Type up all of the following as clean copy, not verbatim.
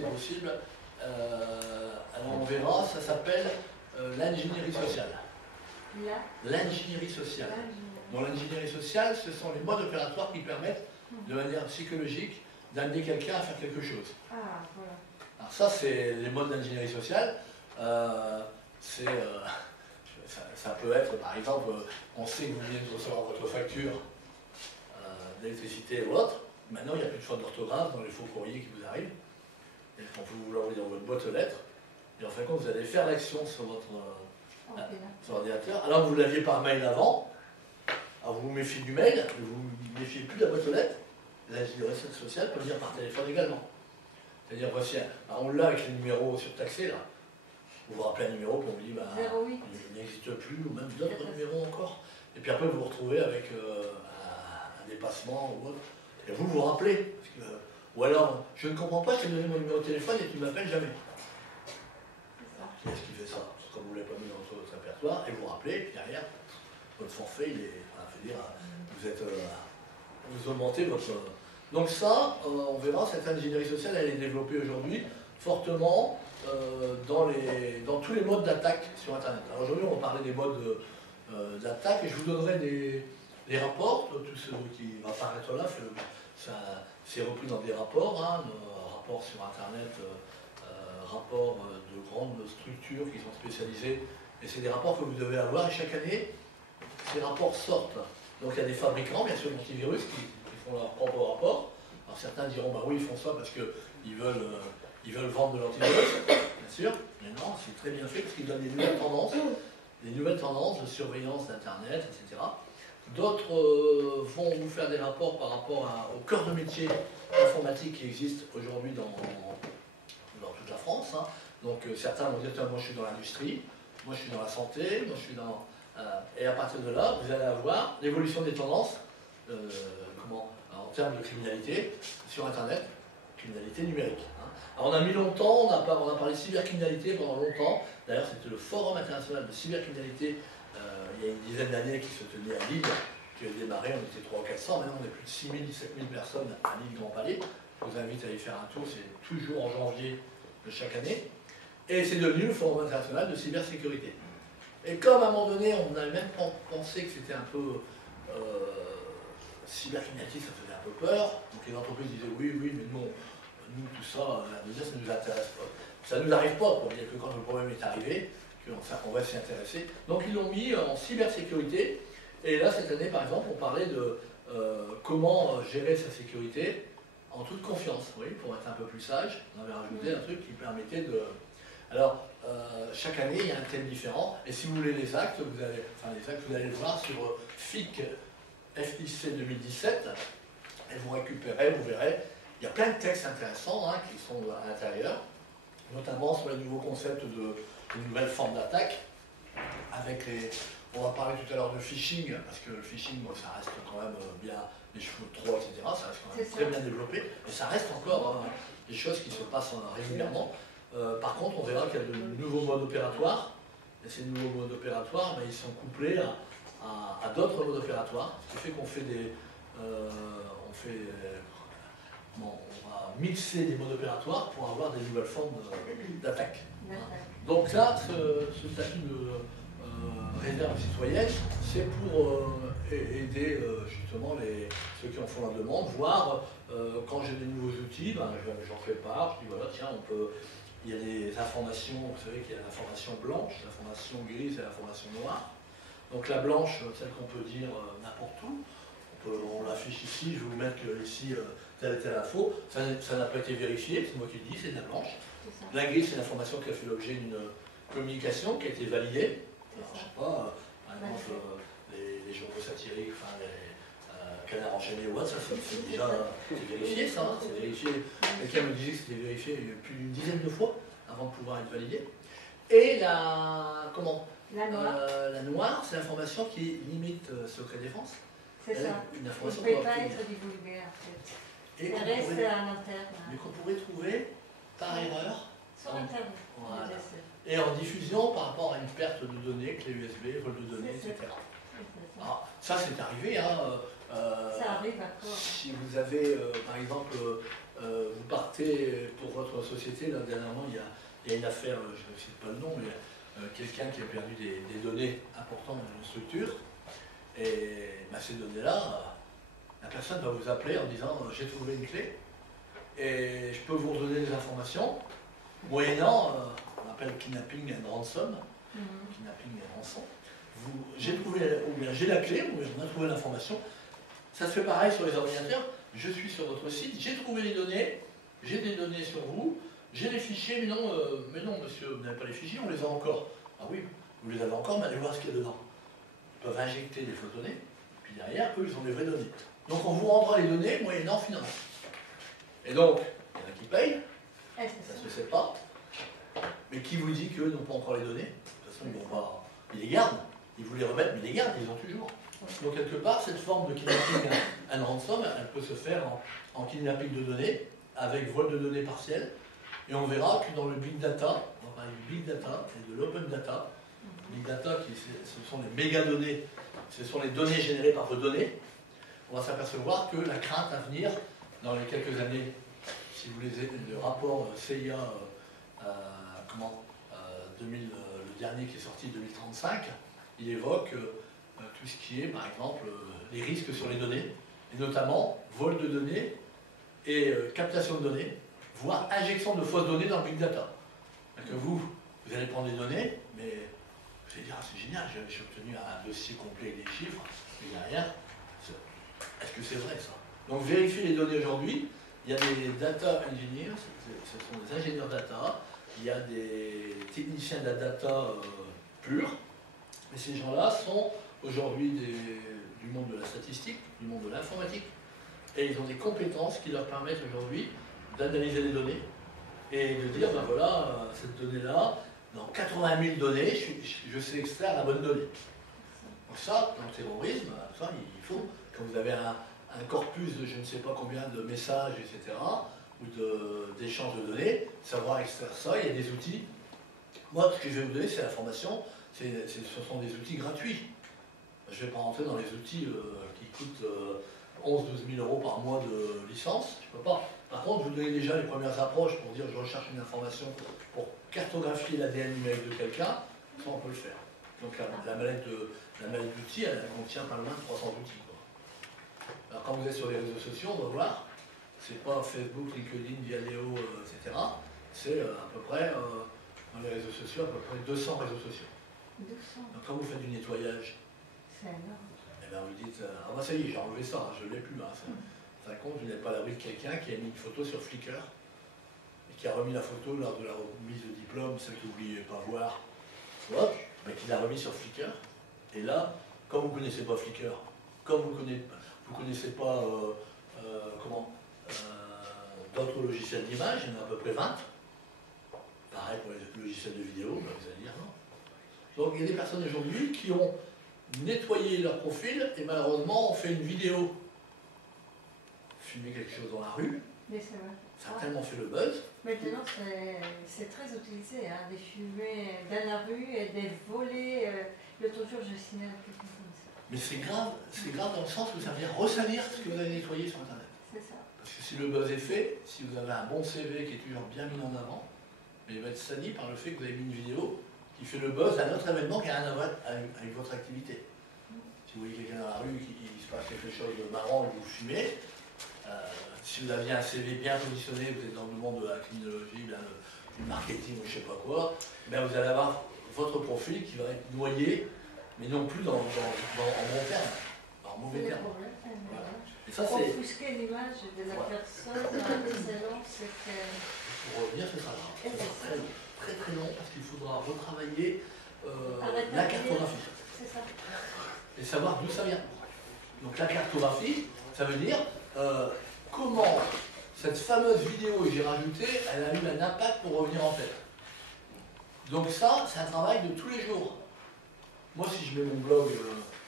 possible. Alors on verra, ça s'appelle l'ingénierie sociale. L'ingénierie sociale. Dans l'ingénierie sociale, ce sont les modes opératoires qui permettent, de manière psychologique, d'amener quelqu'un à faire quelque chose. Alors ça, c'est les modes d'ingénierie sociale. Ça peut être, par exemple, on sait que vous venez de recevoir votre facture d'électricité ou autre. Maintenant, il n'y a plus de faute d'orthographe dans les faux courriers qui vous arrivent. Et quand vous l'envoyez dans votre boîte aux lettres, et en fin de compte, vous allez faire l'action sur votre ordinateur. Alors que vous l'aviez par mail avant, alors vous vous méfiez du mail, vous ne vous méfiez plus de la boîte aux lettres. L'ingénierie sociale peut venir par téléphone également. C'est-à-dire, voici, on l'a avec les numéros surtaxés, là. Vous vous rappelez un numéro, puis on vous dit, il n'existe plus, ou même d'autres numéros encore. Et puis après, vous vous retrouvez avec un dépassement ou autre. Et vous vous rappelez. Parce que, ou alors, je ne comprends pas, je t'ai donné mon numéro de téléphone et tu ne m'appelles jamais. Qui est-ce qui fait ça? Comme vous ne l'avez pas mis dans votre répertoire, et vous vous rappelez, et puis derrière, votre forfait, il est, vous augmentez votre... Donc ça, on verra, cette ingénierie sociale, elle est développée aujourd'hui fortement dans tous les modes d'attaque sur Internet. Alors aujourd'hui, on va parler des modes d'attaque, et je vous donnerai des rapports, tout ce qui va apparaître là, c'est repris dans des rapports, rapports sur Internet, rapports de grandes structures qui sont spécialisées, et c'est des rapports que vous devez avoir, et chaque année, ces rapports sortent. Donc il y a des fabricants, bien sûr, d'antivirus qui font leur propre rapport. Alors certains diront, bah oui, ils font ça parce qu'ils veulent vendre de l'antivirus, bien sûr, mais non, c'est très bien fait parce qu'ils donnent des nouvelles tendances de surveillance d'Internet, etc. D'autres vont vous faire des rapports par rapport au cœur de métier informatique qui existe aujourd'hui dans toute la France. Donc certains vont dire, moi je suis dans l'industrie, moi je suis dans la santé, moi je suis dans... et à partir de là, vous allez avoir l'évolution des tendances en termes de criminalité sur Internet, criminalité numérique. Alors on a mis longtemps, on a parlé de cybercriminalité pendant longtemps. D'ailleurs, c'était le Forum international de cybercriminalité il y a une dizaine d'années qui se tenait à Lille, qui a démarré, on était 300 ou 400, maintenant on est plus de 6 000, 17 000 personnes à Lille Grand Palais. Je vous invite à aller faire un tour, c'est toujours en janvier de chaque année. Et c'est devenu le Forum international de cybersécurité. Et comme à un moment donné, on avait même pensé que c'était un peu cybercriminalité, ça faisait un peu peur. Donc les entreprises disaient oui, mais nous tout ça, la business ne nous intéresse pas. Ça ne nous arrive pas, pour dire que quand le problème est arrivé, qu'on va s'y intéresser. Donc ils l'ont mis en cybersécurité. Et là, cette année, par exemple, on parlait de comment gérer sa sécurité en toute confiance, oui, pour être un peu plus sage. On avait rajouté un truc qui permettait de... Alors, chaque année, il y a un thème différent. Et si vous voulez les actes, vous allez le voir sur FIC 2017. Et vous récupérez, vous verrez, il y a plein de textes intéressants qui sont à l'intérieur, notamment sur les nouveaux concepts de nouvelles formes d'attaque. On va parler tout à l'heure de phishing, parce que le phishing, ça reste quand même bien, les chevaux de Troie, etc. Ça reste quand même très bien développé. Et ça reste encore des choses qui se passent régulièrement. Par contre, on verra qu'il y a de nouveaux modes opératoires, et ces nouveaux modes opératoires, ils sont couplés à d'autres modes opératoires, ce qui fait qu'on fait on va mixer des modes opératoires pour avoir des nouvelles formes d'attaque. Donc là, ce statut de réserve citoyenne, c'est pour aider justement ceux qui en font la demande, voir quand j'ai des nouveaux outils, j'en fais part, je dis voilà, tiens, il y a des informations, vous savez qu'il y a l'information blanche, l'information grise et l'information noire. Donc la blanche, celle qu'on peut dire n'importe où, on l'affiche ici, je vais vous mettre ici telle et telle info, ça n'a pas été vérifié, c'est moi qui le dis, c'est de la blanche. La grise, c'est l'information qui a fait l'objet d'une communication qui a été validée. Alors, je ne sais pas, par exemple, les journaux satiriques, Canard enchaîné ou autre, ça c'est déjà vérifié, ça, c'est vérifié. Quelqu'un me disait que c'était vérifié plus d'une dizaine de fois avant de pouvoir être validé. Et la noire, c'est l'information qui est limite secret défense. C'est ça. Une information qui ne peut pas être divulguée en fait. Et reste en interne. Mais qu'on pourrait trouver par erreur. Sur Internet. Voilà. Et en diffusion par rapport à une perte de données, clé USB, vol de données, etc. Alors, ça c'est arrivé. Ça arrive encore. Si vous avez, par exemple, vous partez pour votre société, là dernièrement il y a une affaire, je ne cite pas le nom, mais quelqu'un qui a perdu des données importantes dans une structure, et ces données-là, la personne va vous appeler en disant j'ai trouvé une clé, et je peux vous redonner des informations, moyennant, on appelle kidnapping and ransom, kidnapping et rançon. J'ai trouvé, ou bien j'ai la clé, ou bien on a trouvé l'information. Ça se fait pareil sur les ordinateurs. Je suis sur votre site, j'ai trouvé les données, j'ai des données sur vous, j'ai les fichiers, mais non, monsieur, vous n'avez pas les fichiers, on les a encore. Ah oui, vous les avez encore, mais allez voir ce qu'il y a dedans. Ils peuvent injecter des faux données, puis derrière, eux, ils ont des vraies données. Donc on vous rendra les données moyennant finance. Et donc, il y en a qui payent, ça ne se sait pas, mais qui vous dit qu'eux n'ont pas encore les données? De toute façon, ils les gardent, ils vous les remettent, mais ils les gardent, ils les ont toujours. Donc quelque part, cette forme de kidnapping and ransom, elle peut se faire en kidnapping de données, avec vol de données partielles, et on verra que dans le big data, on va parler du big data et de l'open data. Big data, ce sont les méga données, ce sont les données générées par vos données. On va s'apercevoir que la crainte à venir, dans les quelques années, si vous lisez le rapport CIA, le dernier qui est sorti 2035, il évoque tout ce qui est, par exemple, les risques sur les données, et notamment vol de données et captation de données, voire injection de fausses données dans le big data. Donc vous allez prendre des données, mais vous allez dire, ah, c'est génial, j'ai obtenu un dossier complet avec des chiffres, mais derrière, est-ce que c'est vrai ça? Donc vérifiez les données aujourd'hui. Il y a des data engineers, ce sont des ingénieurs data, il y a des techniciens de la data pure, mais ces gens-là sont aujourd'hui du monde de la statistique, du monde de l'informatique, et ils ont des compétences qui leur permettent aujourd'hui d'analyser les données et de dire, ben voilà, cette donnée-là, dans 80 000 données, je sais extraire la bonne donnée. Donc ça, dans le terrorisme, ça, il faut, quand vous avez un corpus de je ne sais pas combien de messages, etc., ou d'échanges de données, savoir extraire ça, il y a des outils. Moi, ce que je vais vous donner, c'est l'information, ce sont des outils gratuits. Je ne vais pas rentrer dans les outils qui coûtent 11 000 – 12 000 euros par mois de licence, je ne peux pas. Par contre, je vous donne déjà les premières approches pour dire je recherche une information pour cartographier l'ADN numérique de quelqu'un, ça on peut le faire. Donc la mallette d'outils, elle contient pas loin de 300 outils. Alors quand vous êtes sur les réseaux sociaux, on va voir, c'est pas Facebook, LinkedIn, Viadeo, etc. C'est à peu près, dans les réseaux sociaux, à peu près 200 réseaux sociaux. 200. Donc quand vous faites du nettoyage, c'est énorme. Et bien vous dites, ah bah ça y est, j'ai enlevé ça, je ne l'ai plus. Ça compte, vous n'êtes pas à l'abri de quelqu'un qui a mis une photo sur Flickr et qui a remis la photo lors de la remise de diplôme, celle que vous ne vouliez pas voir, hop, mais qui l'a remis sur Flickr. Et là, comme vous ne connaissez pas Flickr, comme vous ne connaissez pas d'autres logiciels d'image, il y en a à peu près 20. Pareil pour les logiciels de vidéo, ben vous allez dire non. Donc il y a des personnes aujourd'hui qui ont nettoyé leur profil et malheureusement ont fait une vidéo. Filmer quelque chose dans la rue. Mais c'est vrai. Ça a tellement fait le buzz. Maintenant, c'est très utilisé, hein, des fumer dans la rue et des voler. L'autre jour, je signale quelque chose comme ça. Mais c'est grave dans le sens où ça vient ressalir ce que vous avez nettoyé sur Internet. C'est ça. Parce que si le buzz est fait, si vous avez un bon CV qui est toujours bien mis en avant, mais il va être sali par le fait que vous avez mis une vidéo qui fait le buzz d'un autre événement qui n'a rien à voir avec votre activité. Si vous voyez quelqu'un dans la rue, il se passe quelque chose de marrant et vous fumez, si vous aviez un CV bien positionné, vous êtes dans le monde de la criminologie, du marketing ou je ne sais pas quoi, bien vous allez avoir votre profil qui va être noyé, mais non plus en bon terme, en mauvais terme. Voilà. Et ça, c'est... Offusquer l'image de la personne, selon ce que... Pour revenir, ce sera très très long parce qu'il faudra retravailler la cartographie. C'est ça. Et savoir d'où ça vient. Donc la cartographie, ça veut dire comment cette fameuse vidéo que j'ai rajoutée, elle a eu un impact pour revenir en tête. Donc ça, c'est un travail de tous les jours. Moi, si je mets mon blog,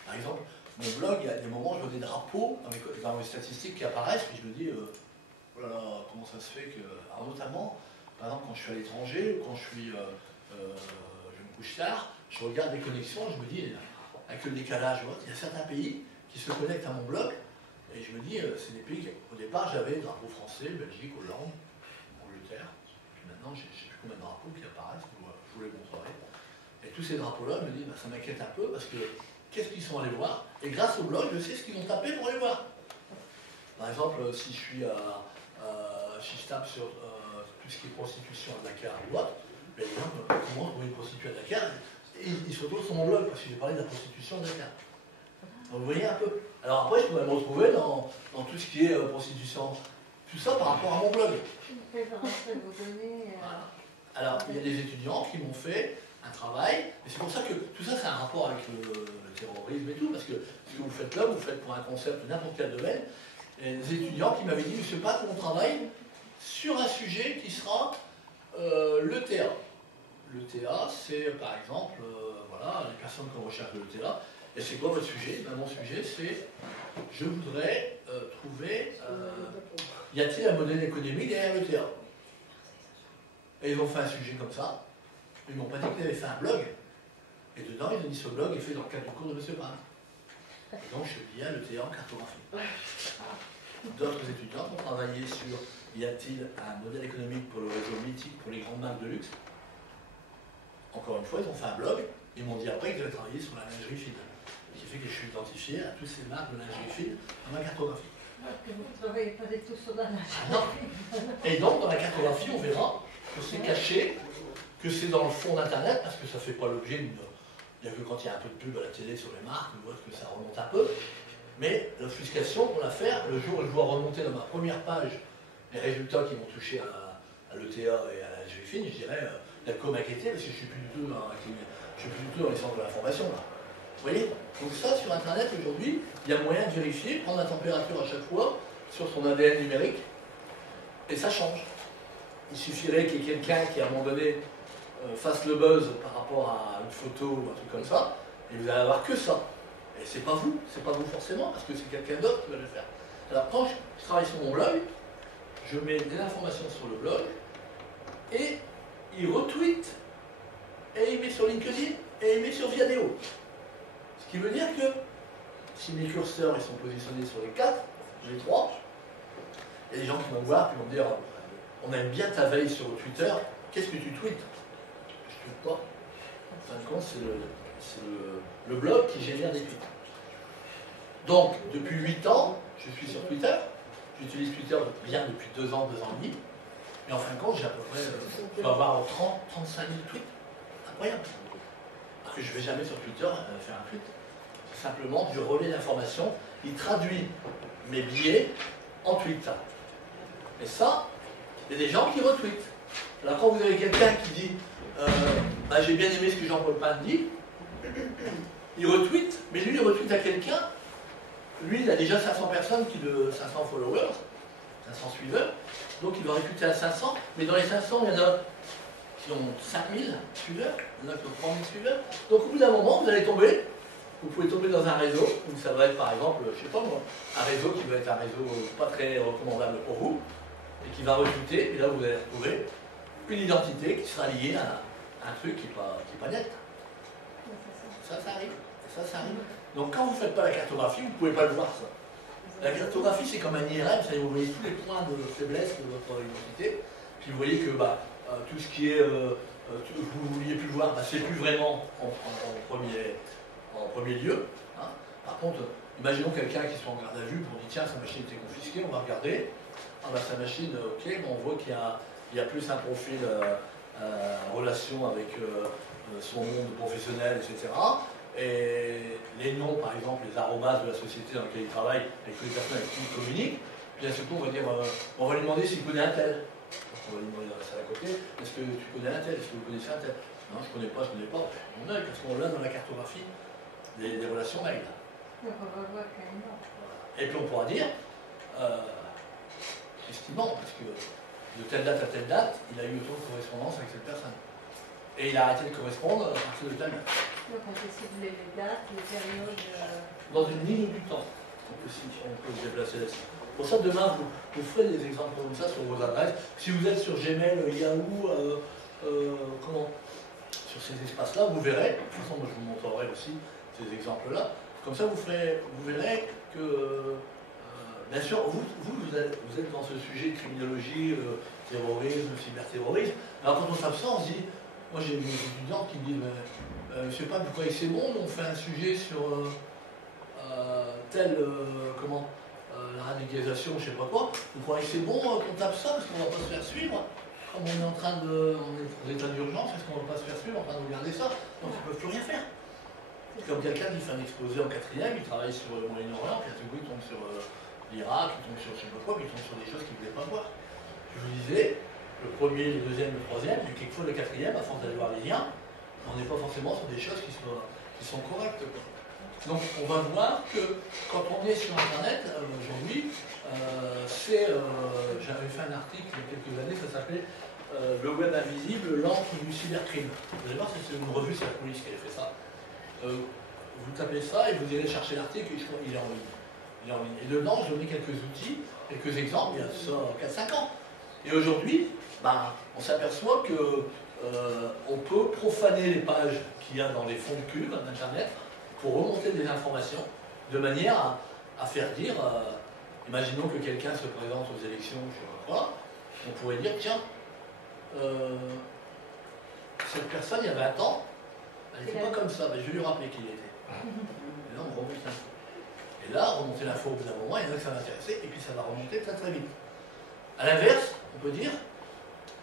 par exemple, mon blog, il y a des moments où je vois des drapeaux dans mes statistiques qui apparaissent, et je me dis, oh là là, comment ça se fait que... Alors notamment, par exemple, quand je suis à l'étranger, ou quand je me couche tard, je regarde les connexions, et je me dis, avec le décalage, il y a certains pays qui se connectent à mon blog, Et je me dis, c'est des pays au départ, j'avais le drapeau français, Belgique, Hollande, Angleterre. Puis maintenant, je ne sais plus combien de drapeaux qui apparaissent, je vous les montrerai. Et tous ces drapeaux-là, je me dis, bah, ça m'inquiète un peu parce que qu'est-ce qu'ils sont allés voir? Et grâce au blog, je sais ce qu'ils ont tapé pour aller voir. Par exemple, si si je tape sur tout ce qui est prostitution à Dakar ou autre, ben, comment trouver une prostituée à Dakar? Et ils se retrouvent sur mon blog parce que j'ai parlé de la prostitution à Dakar. Donc vous voyez un peu. Alors après, je pourrais me retrouver dans tout ce qui est prostitution. Tout ça par rapport à mon blog. Voilà. Alors, il y a des étudiants qui m'ont fait un travail, et c'est pour ça que tout ça, c'est un rapport avec le terrorisme et tout, parce que ce que vous faites là, vous le faites pour un concept de n'importe quel domaine. Et des étudiants qui m'avaient dit, monsieur Pat, on travaille sur un sujet qui sera l'ETA. L'ETA, c'est par exemple, voilà, les personnes qui recherchent l'ETA. Et c'est quoi votre sujet? Ben, mon sujet, c'est, je voudrais trouver, y a-t-il un modèle économique derrière l'ETA? Et ils ont fait un sujet comme ça. Ils m'ont pas dit qu'ils avaient fait un blog. Et dedans, ils ont dit ce blog est fait dans le cadre du cours de M. Pan. Et donc, je suis lié à l'ETA en cartographie. D'autres étudiants ont travaillé sur y a-t-il un modèle économique pour le réseau mythique pour les grandes marques de luxe. Encore une fois, ils ont fait un blog. Ils m'ont dit après qu'ils avaient travaillé sur la lingerie fine. Ce qui fait que je suis identifié à toutes ces marques de lingerie fine dans ma cartographie. Que vous ne travaillez pas du tout sur la lingerie. Non. Et donc, dans la cartographie, on verra que c'est caché, que c'est dans le fond d'Internet, parce que ça ne fait pas l'objet d'une... Il n'y a que quand il y a un peu de pub à la télé sur les marques, ou autre, que ça remonte un peu. Mais l'obfuscation, pour la faire, le jour où je dois remonter dans ma première page les résultats qui vont toucher à l'ETA et à la lingerie fine, je dirais, il y a de quoi m'inquiéter, parce que je ne suis plus du tout dans les centres de l'information, là. Vous voyez? Donc ça, sur Internet, aujourd'hui, il y a moyen de vérifier, prendre la température à chaque fois, sur son ADN numérique, et ça change. Il suffirait qu'il y ait quelqu'un qui, à un moment donné, fasse le buzz par rapport à une photo ou un truc comme ça, et vous allez avoir que ça. Et c'est pas vous forcément, parce que c'est quelqu'un d'autre qui va le faire. Alors quand je travaille sur mon blog, je mets des informations sur le blog, et il retweet, et il met sur LinkedIn, et il met sur Viadeo. Ce qui veut dire que, si mes curseurs ils sont positionnés sur les 4, les 3, il y a des gens qui vont me voir, qui vont me dire, on aime bien ta veille sur Twitter, qu'est-ce que tu tweets? Je ne tweete pas. En fin de compte, c'est le blog qui génère des tweets. Donc, depuis 8 ans, je suis sur Twitter. J'utilise Twitter bien depuis 2 ans, 2 ans et demi. Et en fin de compte, j'ai à peu près, je dois avoir 30, 35 000 tweets. Incroyable. Parce que je ne vais jamais sur Twitter faire un tweet. Simplement, je relais l'information. Il traduit mes billets en tweets. Et ça, il y a des gens qui retweetent. Alors quand vous avez quelqu'un qui dit bah, j'ai bien aimé ce que Jean-Paul Pan dit, il retweet, mais lui il retweet à quelqu'un, lui il a déjà 500 personnes, 500 followers, 500 suiveurs, donc il va retweeter à 500, mais dans les 500 il y en a qui ont 5000 suiveurs, il y en a qui ont 3000 suiveurs, donc au bout d'un moment vous allez tomber, vous pouvez tomber dans un réseau, où ça va être par exemple, je sais pas moi, un réseau qui va être un réseau pas très recommandable pour vous, et qui va retweeter, et là vous allez retrouver une identité qui sera liée à un truc qui n'est pas net. Ça arrive. Ça arrive. Donc quand vous ne faites pas la cartographie, vous ne pouvez pas le voir ça. La cartographie c'est comme un IRM, vous voyez tous les points de faiblesse de votre identité, puis vous voyez que tout ce qui est, que vous ne vouliez plus voir, c'est plus vraiment en premier lieu. Hein. Par contre, imaginons quelqu'un qui soit en garde à vue, pour dire tiens, sa machine était confisquée, on va regarder. Ah bah sa machine, ok, on voit qu'il y a plus un profil en relation avec son monde professionnel, etc. Et les noms, par exemple, les aromases de la société dans laquelle il travaille, avec les personnes avec qui il communique, bien sûr, on va dire, on va lui demander s'il connaît un tel. On va lui demander ça à côté, est-ce que tu connais un tel, est-ce que vous connaissez un tel? Non, je ne connais pas. On a, parce qu'on l'a dans la cartographie des relations mail. Et puis on pourra dire, estimant, parce que de telle date à telle date, il a eu autant de correspondance avec cette personne. Et il a arrêté de correspondre à partir de telle date. Donc on peut cibler les dates, les périodes... Dans une ligne du temps, on peut se déplacer là-dessus. Pour ça, demain, vous ferez des exemples comme ça sur vos adresses. Si vous êtes sur Gmail, Yahoo, sur ces espaces-là, vous verrez, de toute façon, moi je vous montrerai aussi ces exemples-là. Comme ça, vous verrez que Bien sûr, vous êtes dans ce sujet de criminologie, terrorisme, cyberterrorisme. Alors quand on tape ça, on se dit, moi j'ai des étudiants qui me disent, je ne sais pas, vous croyez que c'est bon, on fait un sujet sur la radicalisation, je ne sais pas quoi, vous croyez que c'est bon qu'on tape ça parce qu'on ne va pas se faire suivre? Comme on est en état d'urgence, est-ce qu'on ne va pas se faire suivre en train de regarder ça? Donc ils ne peuvent plus rien faire. C'est comme quelqu'un qui fait un exposé en 4e, il travaille sur le Moyen-Orient, puis à tout coup il tombe sur l'Irak, il tombe sur je ne sais pas quoi, puis il tombe sur des choses qu'il ne voulait pas voir. Je vous disais, le premier, le deuxième, le troisième, et quelquefois le 4e, à force d'aller voir les liens, on n'est pas forcément sur des choses qui sont correctes, quoi. Donc on va voir que quand on est sur Internet, aujourd'hui, j'avais fait un article il y a quelques années, ça s'appelait Le web invisible, l'encre du cybercrime. Vous allez voir, c'est une revue, c'est la police qui avait fait ça. Vous tapez ça et vous irez chercher l'article, et je crois qu'il est en ligne. Il est en ligne. Et dedans, je mets quelques outils, quelques exemples, il y a ça 4-5 ans. Et aujourd'hui, on s'aperçoit que on peut profaner les pages qu'il y a dans les fonds de cube d'Internet pour remonter des informations de manière à faire dire, imaginons que quelqu'un se présente aux élections, je ne sais pas quoi, on pourrait dire, tiens, cette personne, il y a 20 ans, elle n'était pas comme ça, mais je vais lui rappeler qui il était. Et là, on remonte l'info. Et là, remonter l'info au bout d'un moment, il y en a que ça va intéresser, et puis ça va remonter très très vite. A l'inverse, on peut dire,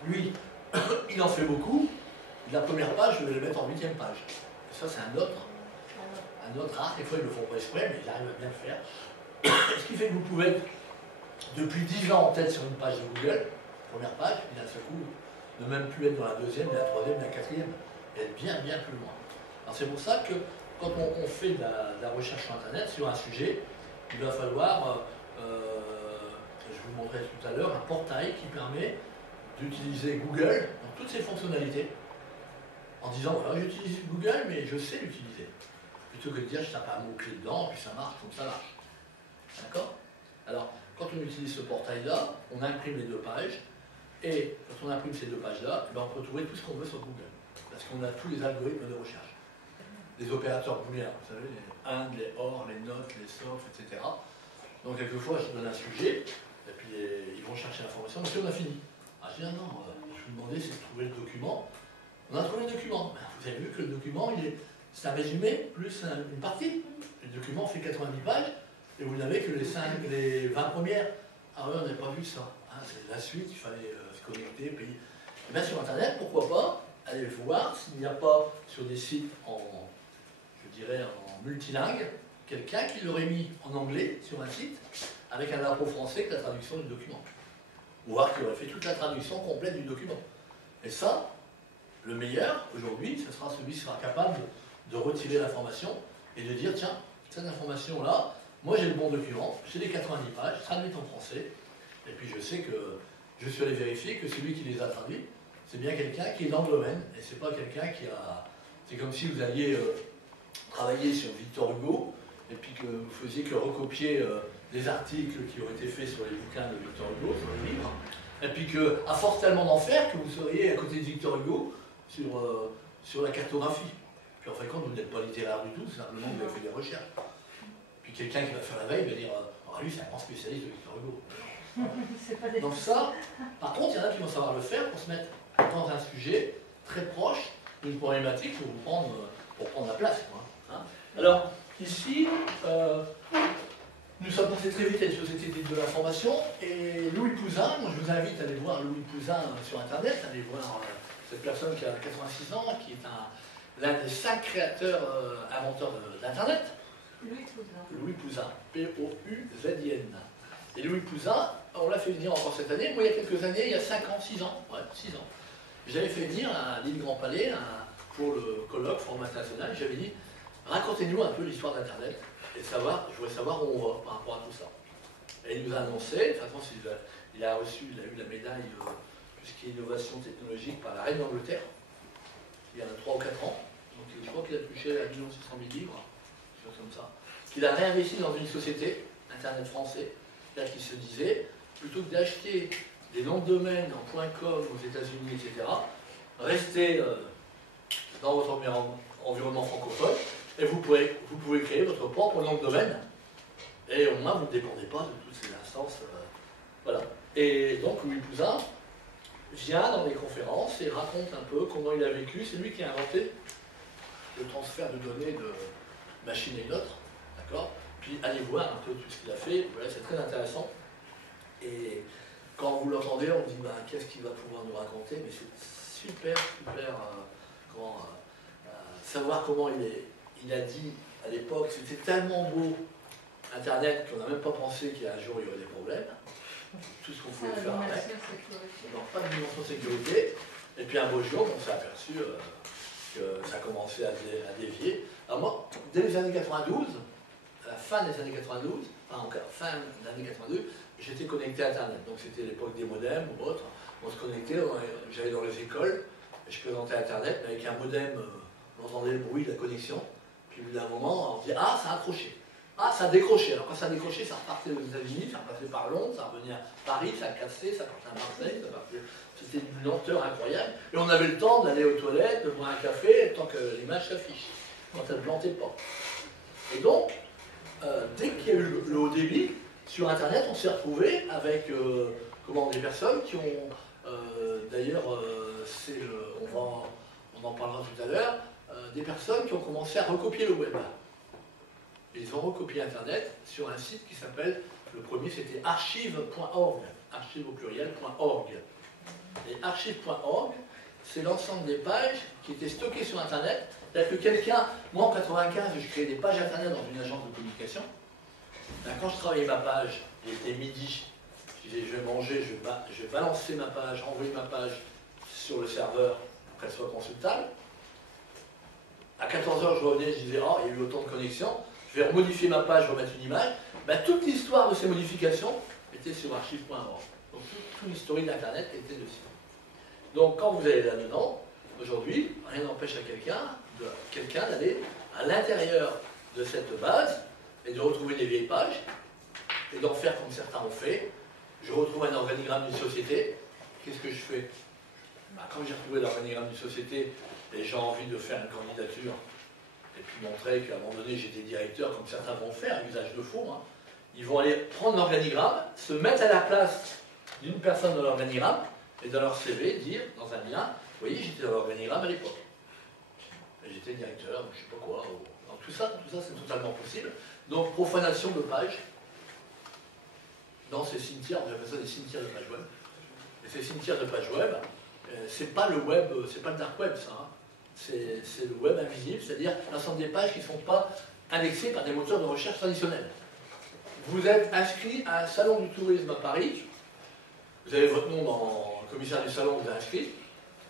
lui, il en fait beaucoup, la première page, je vais le mettre en 8e page. Et ça, c'est un autre art, des fois ils le font pas exprès, mais ils arrivent à bien le faire. Ce qui fait que vous pouvez être depuis 10 ans en tête sur une page de Google, première page, et d'un seul coup, ne même plus être dans la 2e, la 3e, la 4e, et être bien plus loin. Alors c'est pour ça que quand on fait de la recherche sur Internet, sur un sujet, il va falloir, je vous montrerai tout à l'heure, un portail qui permet d'utiliser Google dans toutes ses fonctionnalités, en disant, voilà, j'utilise Google, mais je sais l'utiliser. Plutôt que de dire, je tape un mot-clé dedans, puis ça marche comme ça marche. D'accord? Alors, quand on utilise ce portail-là, on imprime les 2 pages, et quand on imprime ces 2 pages-là, on peut trouver tout ce qu'on veut sur Google. Parce qu'on a tous les algorithmes de recherche. Les opérateurs booléens, vous savez, les AND, les OR, les NOT, les SOF, etc. Donc, quelquefois, je donne un sujet, et puis ils vont chercher l'information, mais si on a fini. Ah, je dis, non, je vous demandais si vous trouvez le document. On a trouvé le document. Vous avez vu que le document, c'est un résumé plus une partie. Le document fait 90 pages et vous n'avez que les 20 premières. Ah oui, on n'a pas vu ça. Hein, c'est la suite, il fallait se connecter, payer. Et bien sur Internet, pourquoi pas aller voir s'il n'y a pas sur des sites en multilingue, quelqu'un qui l'aurait mis en anglais sur un site avec un impôt français que la traduction du document. Ou voir qu'il aurait fait toute la traduction complète du document. Et ça, le meilleur, aujourd'hui, ce sera celui qui sera capable de retirer l'information et de dire, tiens, cette information-là, moi j'ai le bon document, j'ai les 90 pages, traduites en français, et puis je sais que je suis allé vérifier que celui qui les a traduits, c'est bien quelqu'un qui est dans le domaine, et c'est pas quelqu'un qui a... C'est comme si vous alliez travailler sur Victor Hugo, et puis que vous faisiez que recopier des articles qui ont été faits sur les bouquins de Victor Hugo, sur les livres, et puis que, à force tellement d'en faire, que vous seriez à côté de Victor Hugo sur la cartographie. Puis en fin de compte, vous n'êtes pas littéraire du tout, c'est simplement que vous avez fait des recherches. Puis quelqu'un qui va faire la veille va dire lui, c'est un grand spécialiste de Victor Hugo. Donc ça, par contre, il y en a qui vont savoir le faire pour se mettre dans un sujet très proche d'une problématique pour prendre la place. Hein. Alors, ici, nous sommes passés très vite à une société de l'information, et Louis Pouzin, moi je vous invite à aller voir Louis Pouzin sur Internet, allez voir cette personne qui a 86 ans, qui est l'un des 5 créateurs, inventeurs d'Internet. Louis Pouzin, P-O-U-Z-I-N. Et Louis Pouzin, on l'a fait venir encore cette année. Moi, il y a quelques années, il y a 5 ans, 6 ans, ouais, 6 ans, j'avais fait venir à l'île Grand Palais pour le colloque Forum International. J'avais dit, racontez-nous un peu l'histoire d'Internet et je voudrais savoir où on va par rapport à tout ça. Et il nous a annoncé, de toute façon, il a eu la médaille tout ce qui est innovation technologique par la reine d'Angleterre, il y a 3 ou 4 ans. Donc je crois qu'il a touché 1 600 000 livres, quelque chose comme ça. Qu'il a réinvesti dans une société, Internet français, là qui se disait, plutôt que d'acheter des noms de domaine en .com aux États-Unis, etc., restez dans votre environnement francophone et vous pouvez créer votre propre nom de domaine Et au moins, vous ne dépendez pas de toutes ces instances. Voilà. Et donc, Louis Pouzin vient dans les conférences et raconte un peu comment il a vécu. C'est lui qui a inventé le transfert de données de machine à une autre. D'accord ? Puis allez voir un peu tout ce qu'il a fait. Voilà, c'est très intéressant. Et quand vous l'entendez, on dit ben, qu'est-ce qu'il va pouvoir nous raconter? Mais c'est super savoir comment il a dit à l'époque, c'était tellement beau Internet qu'on n'a même pas pensé qu'il y a un jour il y aurait des problèmes. Tout ce qu'on pouvait faire avec. Donc pas de dimension de sécurité. Et puis un beau jour, on s'est aperçu que ça commençait à dévier. Alors moi, dès les années 92, à la fin des années 92, enfin encore fin des années 82, j'étais connecté à Internet. Donc c'était l'époque des modems ou autre. On se connectait, j'allais dans les écoles, et je présentais Internet, mais avec un modem, on entendait le bruit de la connexion. Puis au bout d'un moment, on se dit ah, ça a accroché. Ah, ça a décroché. Alors quand ça a décroché, ça repartait aux États-Unis, ça repartait par Londres, ça revenait à Paris, ça a cassé, ça partait à Marseille, ça partait. C'était une lenteur incroyable. Et on avait le temps d'aller aux toilettes, de boire un café, tant que l'image s'affiche, quand elle ne plantait pas. Et donc, dès qu'il y a eu le haut débit, sur Internet, on s'est retrouvé avec des personnes qui ont, d'ailleurs, on en parlera tout à l'heure, des personnes qui ont commencé à recopier le web. Ils ont recopié Internet sur un site qui s'appelle, le premier c'était archive.org, archive au pluriel.org. Et archive.org, c'est l'ensemble des pages qui étaient stockées sur Internet. C'est-à-dire que quelqu'un, moi en 95, je créais des pages Internet dans une agence de communication. Quand je travaillais ma page, il était midi, je disais je vais manger, je vais balancer ma page, envoyer ma page sur le serveur pour qu'elle soit consultable. À 14h, je revenais, je disais oh, il y a eu autant de connexions. Je vais remodifier ma page, remettre une image. Ben, toute l'histoire de ces modifications était sur archive.org. Donc tout l'historique d'Internet était dessus. Donc quand vous allez là-dedans, aujourd'hui, rien n'empêche à quelqu'un d'aller à l'intérieur de cette base et de retrouver des vieilles pages et d'en faire comme certains ont fait. Je retrouve un organigramme d'une société. Qu'est-ce que je fais? Ben, quand j'ai retrouvé l'organigramme d'une société et j'ai envie de faire une candidature, et puis montrer qu'à un moment donné j'étais directeur, comme certains vont faire, usage de faux, hein. Ils vont aller prendre l'organigramme, se mettre à la place d'une personne dans l'organigramme, et dans leur CV dire, dans un lien, vous voyez, j'étais dans l'organigramme à l'époque. Et j'étais directeur, je ne sais pas quoi. Donc tout ça c'est totalement possible. Donc profanation de pages, dans ces cimetières, on appelle ça des cimetières de pages web. Et ces cimetières de pages web, c'est pas le web, c'est pas le dark web ça, hein. C'est le web invisible, c'est-à-dire l'ensemble des pages qui ne sont pas indexées par des moteurs de recherche traditionnels. Vous êtes inscrit à un salon du tourisme à Paris, vous avez votre nom dans le commissaire du salon, vous êtes inscrit.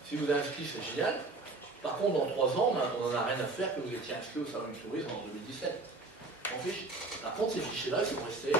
Si vous êtes inscrit, c'est génial. Par contre, dans 3 ans, on n'en a rien à faire que vous étiez inscrit au salon du tourisme en 2017. On fiche. Par contre, ces fichiers-là, ils sont restés